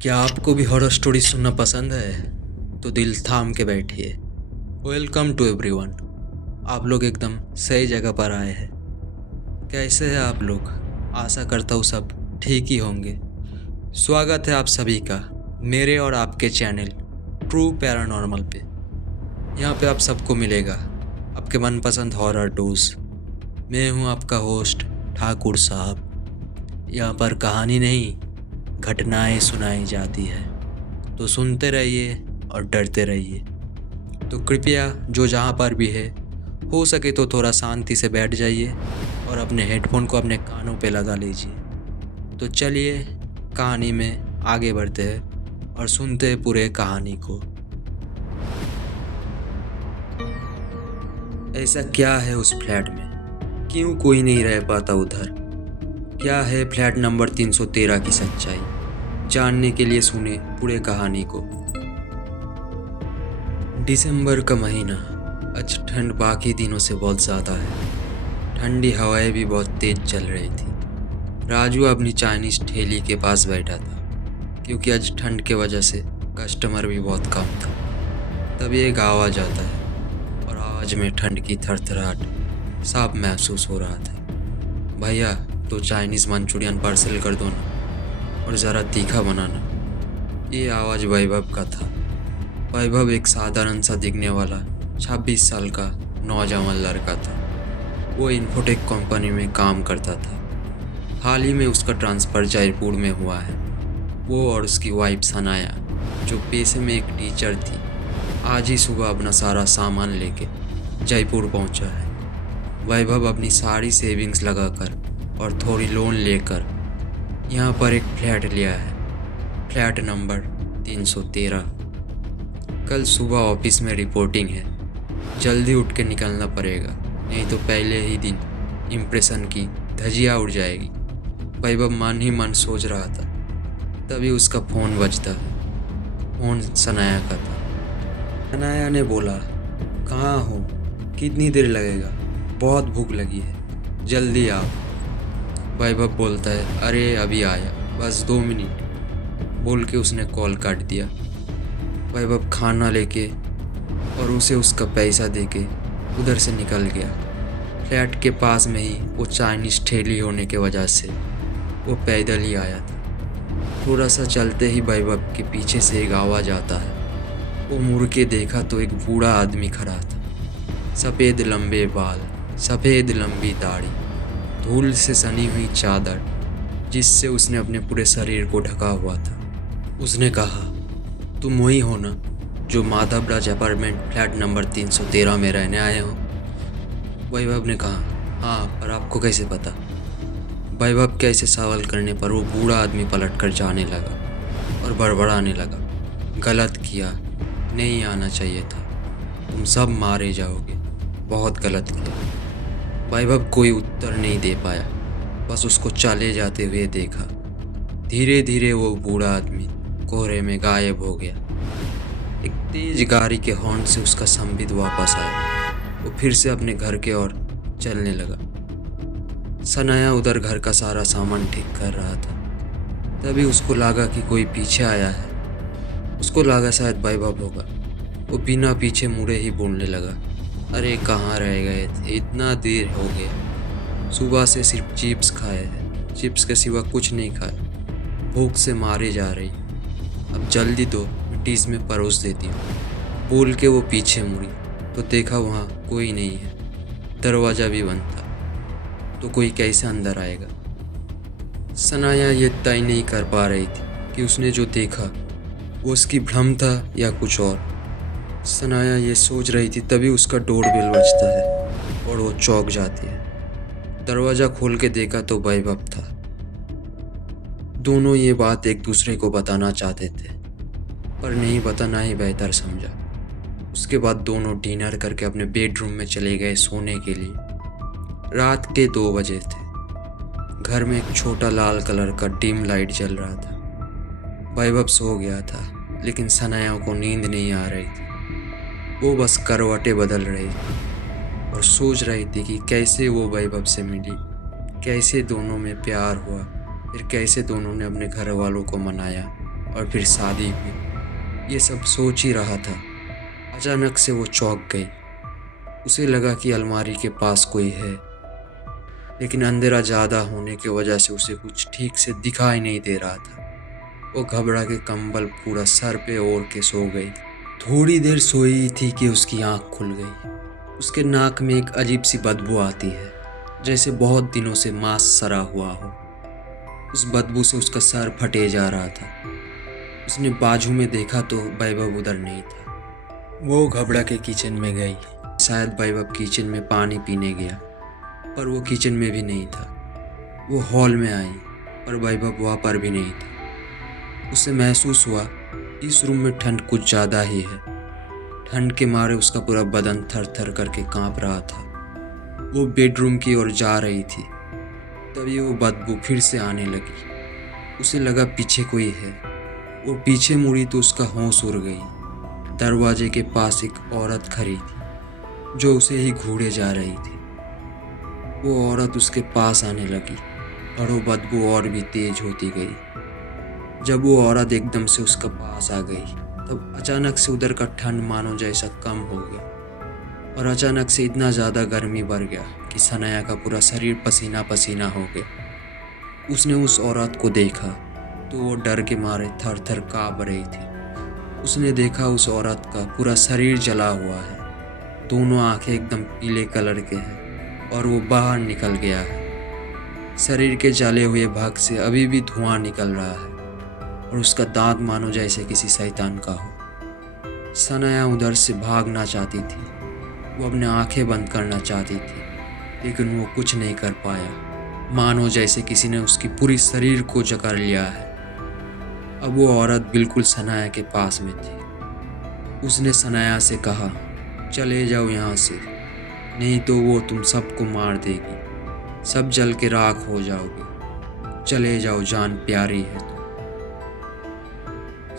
क्या आपको भी हॉरर स्टोरी सुनना पसंद है? तो दिल थाम के बैठिए। Welcome to everyone. आप लोग एकदम सही जगह पर आए हैं। कैसे हैं आप लोग? आशा करता हूँ सब ठीक ही होंगे। स्वागत है आप सभी का मेरे और आपके चैनल ट्रू पैरानॉर्मल पे। यहाँ पे आप सबको मिलेगा आपके मनपसंद हॉरर डोज। मैं हूँ आपका होस्ट ठाकुर साहब। यहाँ पर कहानी नहीं, घटनाएं सुनाई जाती है। तो सुनते रहिए और डरते रहिए। तो कृपया जो जहाँ पर भी है, हो सके तो थोड़ा शांति से बैठ जाइए और अपने हेडफोन को अपने कानों पे लगा लीजिए। तो चलिए कहानी में आगे बढ़ते हैं और सुनते हैं पूरे कहानी को। ऐसा क्या है उस फ्लैट में? क्यों कोई नहीं रह पाता उधर? क्या है फ्लैट नंबर 313 की सच्चाई? जानने के लिए सुने पूरे कहानी को। दिसंबर का महीना। आज ठंड बाकी दिनों से बहुत ज़्यादा है। ठंडी हवाएं भी बहुत तेज चल रही थी। राजू अपनी चाइनीज ठेली के पास बैठा था क्योंकि आज ठंड के वजह से कस्टमर भी बहुत कम था। तभी एक आवाज़ आता है और आवाज़ में ठंड की थरथराहट साफ महसूस हो रहा था। भैया, तो चाइनीज़ मंचूरियन पार्सल कर दो ना, और ज़रा तीखा बनाना। ये आवाज़ वैभव का था। वैभव एक साधारण सा दिखने वाला 26 साल का नौजवान लड़का था। वो इन्फोटेक कंपनी में काम करता था। हाल ही में उसका ट्रांसफ़र जयपुर में हुआ है। वो और उसकी वाइफ सनाया, जो पेशे में एक टीचर थी, आज ही सुबह अपना सारा सामान लेके जयपुर पहुंचा है। वैभव अपनी सारी सेविंग्स लगाकर और थोड़ी लोन लेकर यहाँ पर एक फ्लैट लिया है, फ्लैट नंबर 313। कल सुबह ऑफिस में रिपोर्टिंग है। जल्दी उठ के निकलना पड़ेगा, नहीं तो पहले ही दिन इम्प्रेशन की धजिया उड़ जाएगी। वैभव मन ही मन सोच रहा था। तभी उसका फ़ोन बजता है। फ़ोन सनाया का था। सनाया ने बोला, कहाँ हो? कितनी देर लगेगा? बहुत भूख लगी है, जल्दी आओ। वैभव बोलता है, अरे अभी आया, बस 2 मिनट, बोल के उसने कॉल काट दिया। वैभव खाना लेके और उसे उसका पैसा देके उधर से निकल गया। फ्लैट के पास में ही वो चाइनीज़ ठेली होने के वजह से वो पैदल ही आया था। थोड़ा सा चलते ही वैभव के पीछे से एक आवाज़ आता है। वो मुड़ के देखा तो एक बूढ़ा आदमी खड़ा था। सफ़ेद लंबे बाल, सफ़ेद लंबी दाढ़ी, धूल से सनी हुई चादर जिससे उसने अपने पूरे शरीर को ढका हुआ था। उसने कहा, तुम वही हो ना जो माधव राज अपार्टमेंट फ्लैट नंबर 313 में रहने आए हो? वैभव ने कहा, हाँ, पर आपको कैसे पता? वैभव के ऐसे सवाल करने पर वो बूढ़ा आदमी पलट कर जाने लगा और बड़बड़ाने लगा, गलत किया, नहीं आना चाहिए था, तुम सब मारे जाओगे, बहुत गलत किया। वैभव कोई उत्तर नहीं दे पाया, बस उसको चले जाते हुए देखा। धीरे धीरे वो बूढ़ा आदमी कोहरे में गायब हो गया। एक तेज गाड़ी के हॉर्न से उसका संबित वापस आया। वो फिर से अपने घर के ओर चलने लगा। सनाया उधर घर का सारा सामान ठीक कर रहा था। तभी उसको लगा कि कोई पीछे आया है। उसको लगा शायद वैभव होगा। वो बिना पीछे मुड़े ही बोलने लगा, अरे कहाँ रह गए थे, इतना देर हो गया, सुबह से सिर्फ चिप्स खाए हैं, चिप्स के सिवा कुछ नहीं खाए, भूख से मारे जा रही, अब जल्दी दो, मैं डिश में परोस देती हूँ। बोल के वो पीछे मुड़ी तो देखा वहाँ कोई नहीं है। दरवाज़ा भी बंद था, तो कोई कैसे अंदर आएगा? सनाया ये तय नहीं कर पा रही थी कि उसने जो देखा वो उसकी भ्रम था या कुछ और। सनाया ये सोच रही थी, तभी उसका डोर बेल बजता है और वो चौंक जाती है। दरवाज़ा खोल के देखा तो वैभव था। दोनों ये बात एक दूसरे को बताना चाहते थे, पर नहीं बताना ही बेहतर समझा। उसके बाद दोनों डिनर करके अपने बेडरूम में चले गए सोने के लिए। रात के 2 बजे थे। घर में एक छोटा लाल कलर का डिम लाइट जल रहा था। वैभव सो गया था, लेकिन सनाया को नींद नहीं आ रही थी। वो बस करवटें बदल रही थी और सोच रही थी कि कैसे वो वैभव से मिली, कैसे दोनों में प्यार हुआ, फिर कैसे दोनों ने अपने घर वालों को मनाया और फिर शादी हुई। ये सब सोच ही रहा था, अचानक से वो चौंक गई। उसे लगा कि अलमारी के पास कोई है, लेकिन अंधेरा ज़्यादा होने की वजह से उसे कुछ ठीक से दिखाई नहीं दे रहा था। वो घबरा के कंबल पूरा सर पे ओढ़ के सो गई। थोड़ी देर सोई थी कि उसकी आंख खुल गई। उसके नाक में एक अजीब सी बदबू आती है, जैसे बहुत दिनों से मांस सड़ा हुआ हो। उस बदबू से उसका सर फटे जा रहा था। उसने बाजू में देखा तो वैभव उधर नहीं था। वो घबरा के किचन में गई। शायद वैभव किचन में पानी पीने गया, पर वो किचन में भी नहीं था। वो हॉल में आई, पर वैभव वहाँ पर भी नहीं था। उसे महसूस हुआ इस रूम में ठंड कुछ ज़्यादा ही है। ठंड के मारे उसका पूरा बदन थर थर करके कांप रहा था। वो बेडरूम की ओर जा रही थी, तभी वो बदबू फिर से आने लगी। उसे लगा पीछे कोई है। वो पीछे मुड़ी तो उसका होश उड़ गई। दरवाजे के पास एक औरत खड़ी थी, जो उसे ही घूरे जा रही थी। वो औरत उसके पास आने लगी और वो बदबू और भी तेज होती गई। जब वो औरत एकदम से उसके पास आ गई, तब अचानक से उधर का ठंड मानो जैसा कम हो गया, और अचानक से इतना ज़्यादा गर्मी बढ़ गया कि सनाया का पूरा शरीर पसीना पसीना हो गया। उसने उस औरत को देखा तो वो डर के मारे थर थर काँप रही थी। उसने देखा उस औरत का पूरा शरीर जला हुआ है, दोनों आंखें एकदम पीले कलर के हैं और वो बाहर निकल गया है। शरीर के जले हुए भाग से अभी भी धुआं निकल रहा है और उसका दांत मानो जैसे किसी शैतान का हो। सनाया उधर से भागना चाहती थी, वो अपने आंखें बंद करना चाहती थी, लेकिन वो कुछ नहीं कर पाया। मानो जैसे किसी ने उसकी पूरी शरीर को जकड़ लिया है। अब वो औरत बिल्कुल सनाया के पास में थी। उसने सनाया से कहा, चले जाओ यहाँ से, नहीं तो वो तुम सबको मार देगी, सब जल के राख हो जाओगे। चले जाओ, जान प्यारी है तो।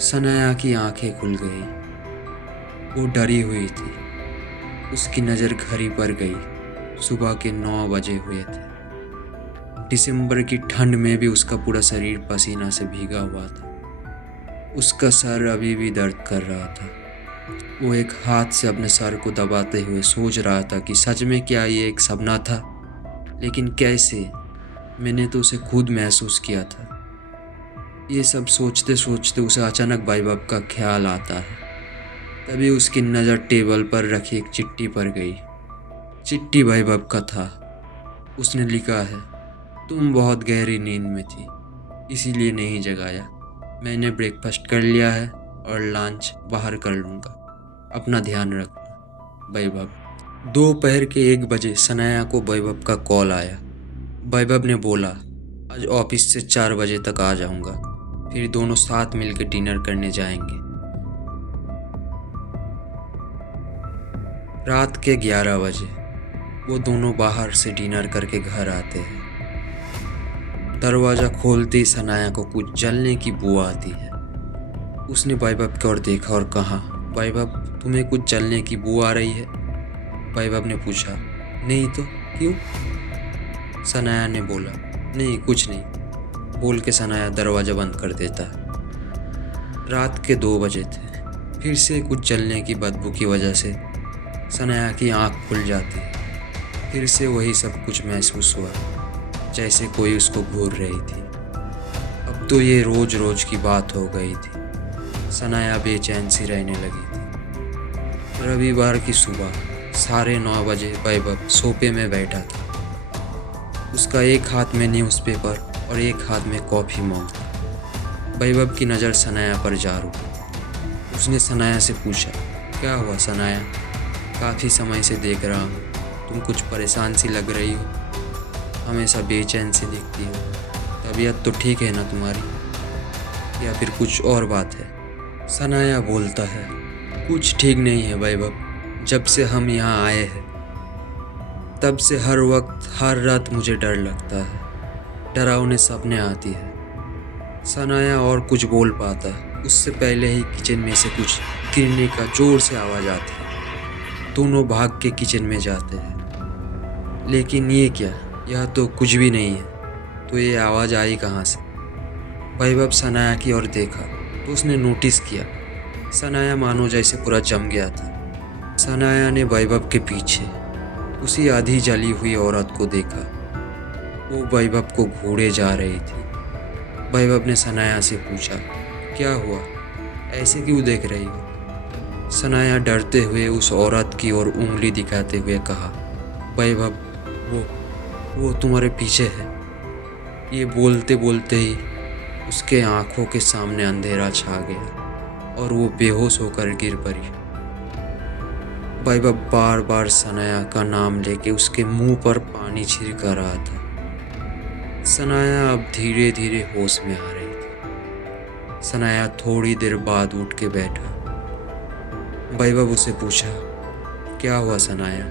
सनाया की आंखें खुल गई। वो डरी हुई थी। उसकी नज़र घड़ी पर गई। सुबह के 9 बजे हुए थे। दिसंबर की ठंड में भी उसका पूरा शरीर पसीना से भीगा हुआ था। उसका सर अभी भी दर्द कर रहा था। वो एक हाथ से अपने सर को दबाते हुए सोच रहा था कि सच में क्या ये एक सपना था, लेकिन कैसे? मैंने तो उसे खुद महसूस किया था। ये सब सोचते सोचते उसे अचानक वैभव का ख्याल आता है। तभी उसकी नज़र टेबल पर रखी एक चिट्ठी पर गई। चिट्ठी वैभव का था। उसने लिखा है, तुम बहुत गहरी नींद में थी, इसीलिए नहीं जगाया। मैंने ब्रेकफास्ट कर लिया है और लंच बाहर कर लूँगा। अपना ध्यान रखना, वैभव। दोपहर के 1 बजे सनाया को वैभव का कॉल आया। वैभव ने बोला, आज ऑफिस से 4 बजे तक आ जाऊँगा, फिर दोनों साथ मिलकर डिनर करने जाएंगे। रात के 11 बजे वो दोनों बाहर से डिनर करके घर आते हैं। दरवाज़ा खोलते ही सनाया को कुछ जलने की बू आती है। उसने वैभव की ओर देखा और कहा, वैभव, तुम्हें कुछ जलने की बू आ रही है? वैभव ने पूछा, नहीं तो, क्यों? सनाया ने बोला, नहीं, कुछ नहीं। बोल के सनाया दरवाज़ा बंद कर देता है। रात के 2 बजे थे। फिर से कुछ जलने की बदबू की वजह से सनाया की आंख खुल जाती है। फिर से वही सब कुछ महसूस हुआ, जैसे कोई उसको घूर रही थी। अब तो ये रोज रोज की बात हो गई थी। सनाया बेचैन सी रहने लगी थी। रविवार की सुबह 9:30 बजे वैभव सोफे में बैठा था। उसका एक हाथ में न्यूज़पेपर और एक हाथ में कॉफ़ी मग था। वैभव की नज़र सनाया पर जा रुकी। उसने सनाया से पूछा, क्या हुआ सनाया? काफ़ी समय से देख रहा हूँ, तुम कुछ परेशान सी लग रही हो, हमेशा बेचैन सी दिखती हो। तबीयत तो ठीक है ना तुम्हारी, या फिर कुछ और बात है? सनाया बोलता है, कुछ ठीक नहीं है वैभव। जब से हम यहाँ आए हैं तब से हर वक्त हर रात मुझे डर लगता है, डरावने सपने आती है। सनाया और कुछ बोल पाता है उससे पहले ही किचन में से कुछ गिरने का जोर से आवाज़ आती है। दोनों भाग के किचन में जाते हैं। लेकिन ये क्या, यह तो कुछ भी नहीं है, तो ये आवाज़ आई कहाँ से? वैभव सनाया की ओर देखा तो उसने नोटिस किया सनाया मानो जैसे पूरा जम गया था। सनाया ने वैभव के पीछे उसी आधी जली हुई औरत को देखा। वो वैभव को घूरे जा रही थी। वैभव ने सनाया से पूछा, क्या हुआ, ऐसे क्यों देख रही हो? सनाया डरते हुए उस औरत की ओर उंगली दिखाते हुए कहा, वैभव वो तुम्हारे पीछे है। ये बोलते बोलते ही उसके आंखों के सामने अंधेरा छा गया और वो बेहोश होकर गिर पड़ी। वैभव बार बार सनाया का नाम लेके उसके मुंह पर पानी छिड़का रहा था। सनाया अब धीरे धीरे होश में आ रही थी। सनाया थोड़ी देर बाद उठ के बैठा। वैभव उसे पूछा, क्या हुआ सनाया,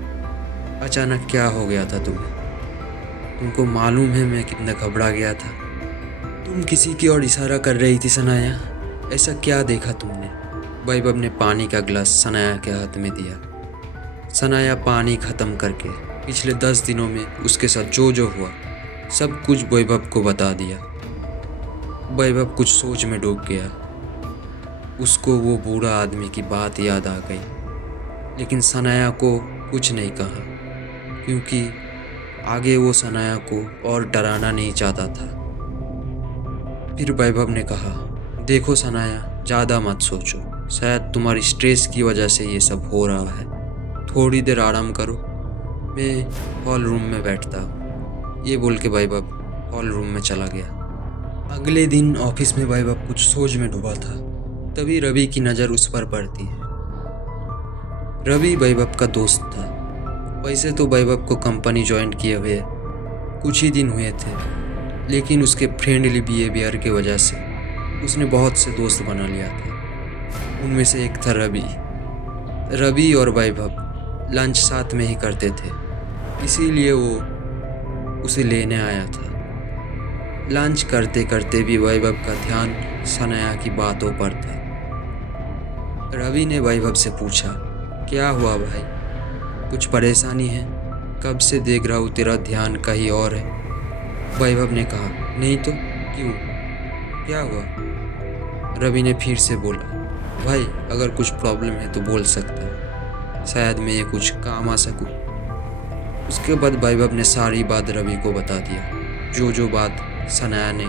अचानक क्या हो गया था तुम्हें? तुमको मालूम है मैं कितना घबरा गया था। तुम किसी की ओर इशारा कर रही थी सनाया, ऐसा क्या देखा तुमने? वैभव ने पानी का गिलास सनाया के हाथ में दिया। सनाया पानी ख़त्म करके पिछले 10 दिनों में उसके साथ जो हुआ सब कुछ वैभव को बता दिया। वैभव कुछ सोच में डूब गया। उसको वो बूढ़ा आदमी की बात याद आ गई, लेकिन सनाया को कुछ नहीं कहा क्योंकि आगे वो सनाया को और डराना नहीं चाहता था। फिर वैभव ने कहा, देखो सनाया, ज़्यादा मत सोचो, शायद तुम्हारी स्ट्रेस की वजह से ये सब हो रहा है। थोड़ी देर आराम करो, मैं हॉल रूम में बैठता हूँ। ये बोल के वैभव हॉल रूम में चला गया। अगले दिन ऑफिस में वैभव कुछ सोच में डूबा था। तभी रवि की नज़र उस पर पड़ती है। रवि वैभव का दोस्त था। वैसे तो वैभव को कंपनी ज्वाइन किए हुए कुछ ही दिन हुए थे, लेकिन उसके फ्रेंडली बिहेवियर की वजह से उसने बहुत से दोस्त बना लिया था। उनमें से एक था रवि। रवि और वैभव लंच साथ में ही करते थे, इसीलिए वो उसे लेने आया था। लंच करते करते भी वैभव का ध्यान सनाया की बातों पर था। रवि ने वैभव से पूछा, क्या हुआ भाई, कुछ परेशानी है? कब से देख रहा हूँ तेरा ध्यान कहीं और है। वैभव ने कहा, नहीं तो, क्यों, क्या हुआ? रवि ने फिर से बोला, भाई अगर कुछ प्रॉब्लम है तो बोल सकता है, शायद मैं ये कुछ काम आ सकूँ। उसके बाद वैभव ने सारी बात रवि को बता दिया, जो बात सनाया ने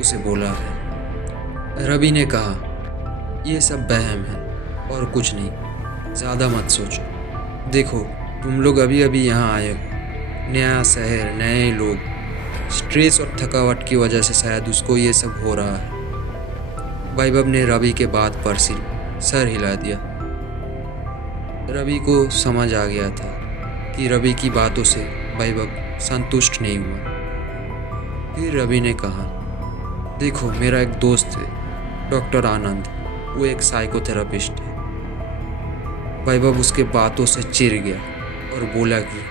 उसे बोला है। रवि ने कहा, ये सब वहम है और कुछ नहीं, ज़्यादा मत सोचो। देखो तुम लोग अभी अभी यहाँ आए हो, नया शहर, नए लोग, स्ट्रेस और थकावट की वजह से शायद उसको ये सब हो रहा है। वैभव ने रवि के बात पर सर हिला दिया। रवि को समझ आ गया था कि रवि की बातों से वैभव संतुष्ट नहीं हुआ। फिर रवि ने कहा, देखो मेरा एक दोस्त है डॉक्टर आनंद, वो एक साइकोथेरापिस्ट है। वैभव उसके बातों से चिढ़ गया और बोला कि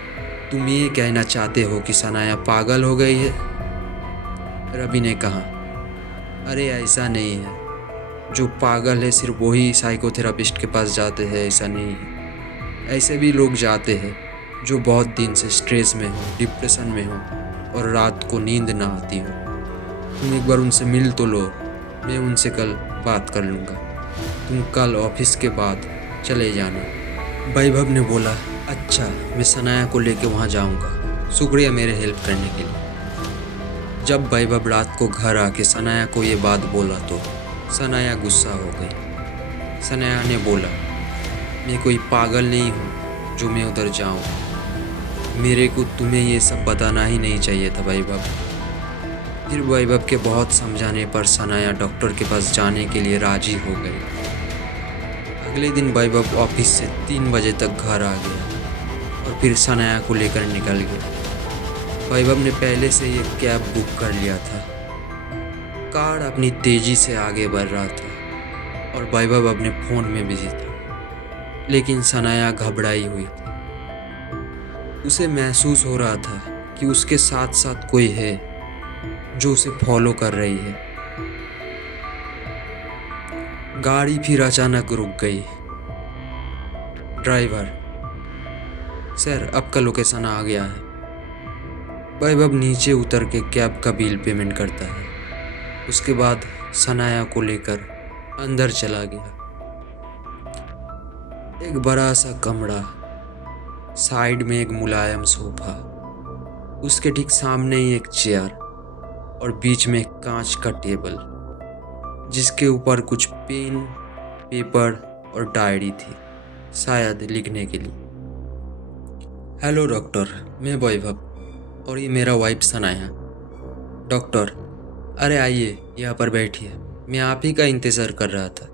तुम ये कहना चाहते हो कि सनाया पागल हो गई है? रवि ने कहा, अरे ऐसा नहीं है, जो पागल है सिर्फ वही साइकोथेरापिस्ट के पास जाते हैं, ऐसा नहीं है। ऐसे भी लोग जाते हैं जो बहुत दिन से स्ट्रेस में हो, डिप्रेशन में हो और रात को नींद ना आती हो। तुम एक बार उनसे मिल तो लो, मैं उनसे कल बात कर लूँगा। तुम कल ऑफिस के बाद चले जाना। वैभव ने बोला, अच्छा मैं सनाया को लेके वहाँ जाऊँगा, शुक्रिया मेरे हेल्प करने के लिए। जब वैभव रात को घर आके सनाया को ये बात बोला तो सनाया गुस्सा हो गई। सनाया ने बोला, मैं कोई पागल नहीं हूँ जो मैं उधर जाऊँ। मेरे को तुम्हें ये सब बताना ही नहीं चाहिए था वैभव। फिर वैभव के बहुत समझाने पर सनाया डॉक्टर के पास जाने के लिए राजी हो गई। अगले दिन वैभव ऑफिस से 3 बजे तक घर आ गया और फिर सनाया को लेकर निकल गया। वैभव ने पहले से ही एक कैब बुक कर लिया था। कार अपनी तेज़ी से आगे बढ़ रहा था और वैभव अपने फ़ोन में बिजी था, लेकिन सनाया घबराई हुई थी। उसे महसूस हो रहा था कि उसके साथ साथ कोई है जो उसे फॉलो कर रही है। गाड़ी फिर अचानक रुक गई। ड्राइवर, सर आपका लोकेशन आ गया है। वैभव नीचे उतर के कैब का बिल पेमेंट करता है। उसके बाद सनाया को लेकर अंदर चला गया। एक बड़ा सा कमरा, साइड में एक मुलायम सोफा, उसके ठीक सामने ही एक चेयर और बीच में एक कांच का टेबल जिसके ऊपर कुछ पेन, पेपर और डायरी थी, शायद लिखने के लिए। हेलो डॉक्टर, मैं वैभव और ये मेरा वाइफ सनाया। डॉक्टर, अरे आइए यहाँ पर बैठिए, मैं आप ही का इंतज़ार कर रहा था।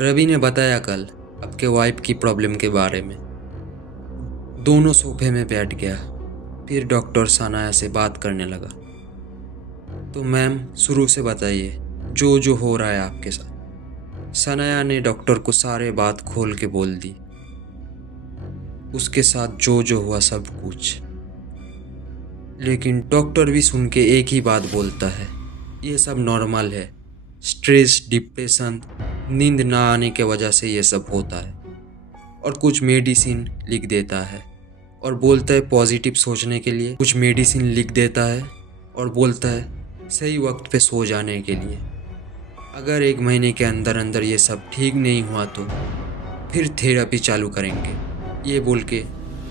रवि ने बताया कल आपके वाइफ की प्रॉब्लम के बारे में। दोनों सोफे में बैठ गया, फिर डॉक्टर सनाया से बात करने लगा। तो मैम शुरू से बताइए जो हो रहा है आपके साथ। सनाया ने डॉक्टर को सारे बात खोल के बोल दी, उसके साथ जो हुआ सब कुछ। लेकिन डॉक्टर भी सुन के एक ही बात बोलता है, ये सब नॉर्मल है, स्ट्रेस, डिप्रेशन, नींद ना आने के वजह से ये सब होता है। और कुछ मेडिसिन लिख देता है और बोलता है पॉजिटिव सोचने के लिए कुछ मेडिसिन लिख देता है और बोलता है सही वक्त पे सो जाने के लिए। अगर 1 महीने के अंदर अंदर ये सब ठीक नहीं हुआ तो फिर थेरेपी चालू करेंगे, ये बोल के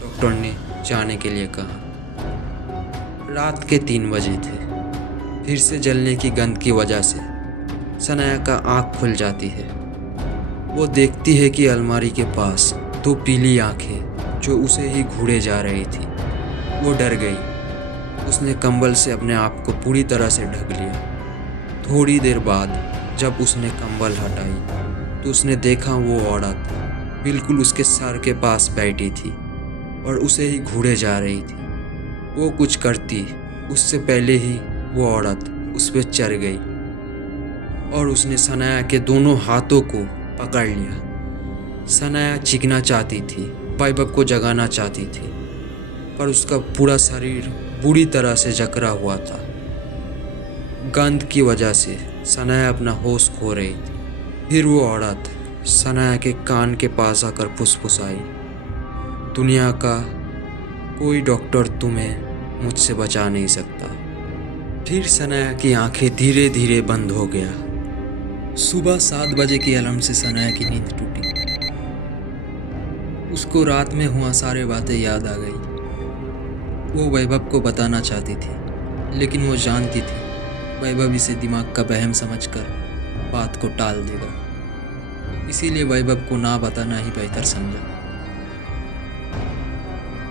डॉक्टर ने जाने के लिए कहा। रात के 3 बजे थे। फिर से जलने की गंध की वजह से सनाया का आँख खुल जाती है। वो देखती है कि अलमारी के पास 2 पीली आँखें जो उसे ही घूरे जा रही थी। वो डर गई। उसने कंबल से अपने आप को पूरी तरह से ढक लिया। थोड़ी देर बाद जब उसने कंबल हटाई तो उसने देखा वो औरत बिल्कुल उसके सर के पास बैठी थी और उसे ही घूरे जा रही थी। वो कुछ करती उससे पहले ही वो औरत उस पर चढ़ गई और उसने सनाया के दोनों हाथों को पकड़ लिया। सनाया चीखना चाहती थी, वैभव को जगाना चाहती थी, पर उसका पूरा शरीर बुरी तरह से जकड़ा हुआ था। गंध की वजह से सनाया अपना होश खो रही थी। फिर वो औरत सनाया के कान के पास आकर फुसफुसाई, दुनिया का कोई डॉक्टर तुम्हें मुझसे बचा नहीं सकता। फिर सनाया की आंखें धीरे धीरे बंद हो गया। सुबह 7 बजे के अलार्म से सनाया की नींद टूटी। उसको रात में हुआ सारी बातें याद आ गई। वो वैभव को बताना चाहती थी, लेकिन वो जानती थी वैभव इसे दिमाग का वहम समझकर बात को टाल देगा। इसीलिए वैभव को ना बताना ही बेहतर समझा।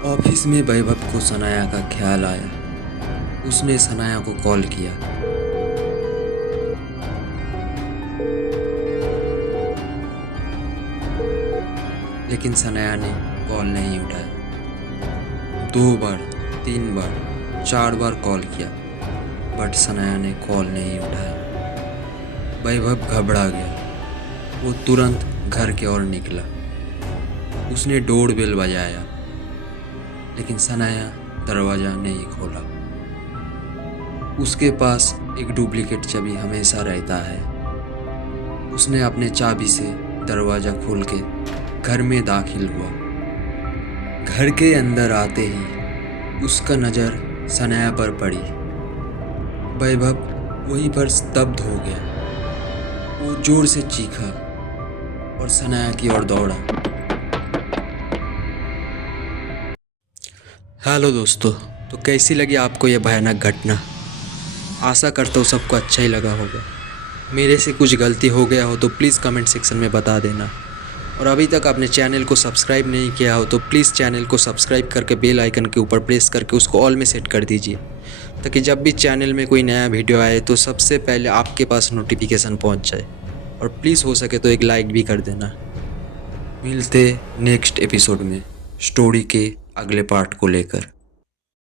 ऑफिस में वैभव को सनाया का ख्याल आया। उसने सनाया को कॉल किया। लेकिन सनाया ने कॉल नहीं उठाया। 2 बार, 3 बार, 4 बार कॉल किया, बट सनाया ने कॉल नहीं उठाया। वैभव घबरा गया। वो तुरंत घर की ओर निकला। उसने डोर बेल बजाया, लेकिन सनाया दरवाज़ा नहीं खोला। उसके पास एक डुप्लीकेट चाबी हमेशा रहता है। उसने अपने चाबी से दरवाज़ा खोल के घर में दाखिल हुआ। घर के अंदर आते ही उसका नज़र सनाया पर पड़ी। वैभव वहीं पर स्तब्ध हो गया। वो जोर से चीखा और सनाया की ओर दौड़ा। हेलो दोस्तों, तो कैसी लगी आपको यह भयानक घटना? आशा करता हूँ सबको अच्छा ही लगा होगा। मेरे से कुछ गलती हो गया हो तो प्लीज़ कमेंट सेक्शन में बता देना। और अभी तक आपने चैनल को सब्सक्राइब नहीं किया हो तो प्लीज़ चैनल को सब्सक्राइब करके बेल आइकन के ऊपर प्रेस करके उसको ऑल में सेट कर दीजिए, ताकि जब भी चैनल में कोई नया वीडियो आए तो सबसे पहले आपके पास नोटिफिकेशन पहुंच जाए। और प्लीज़ हो सके तो एक लाइक भी कर देना। मिलते नेक्स्ट एपिसोड में स्टोरी के अगले पार्ट को लेकर।